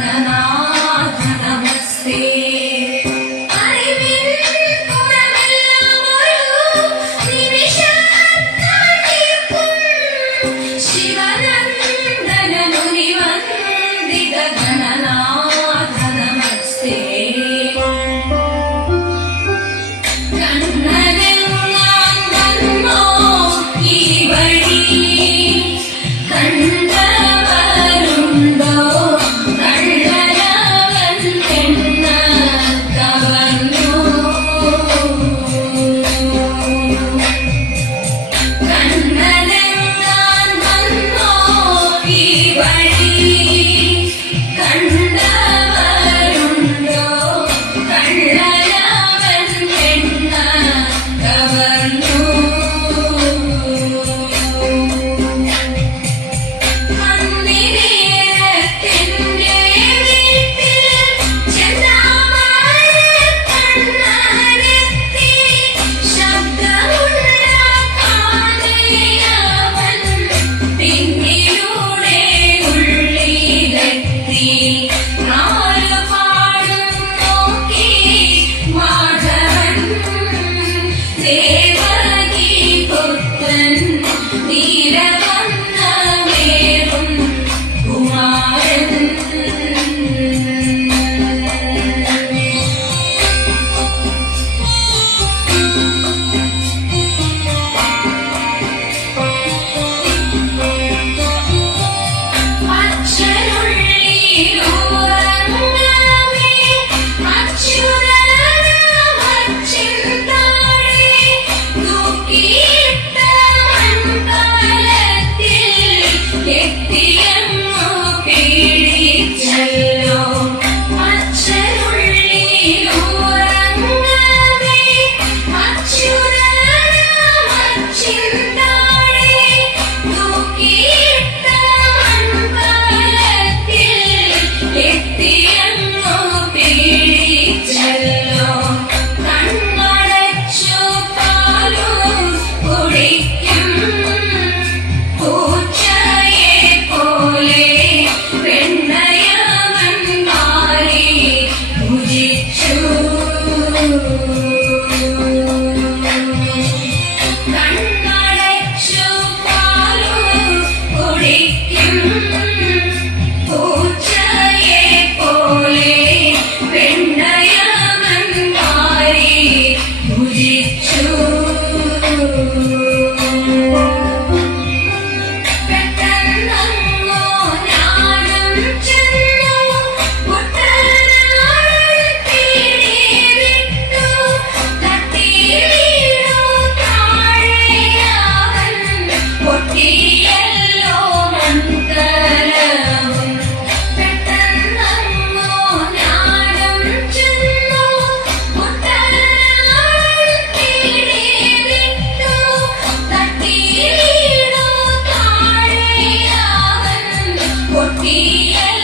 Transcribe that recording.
and I T-L-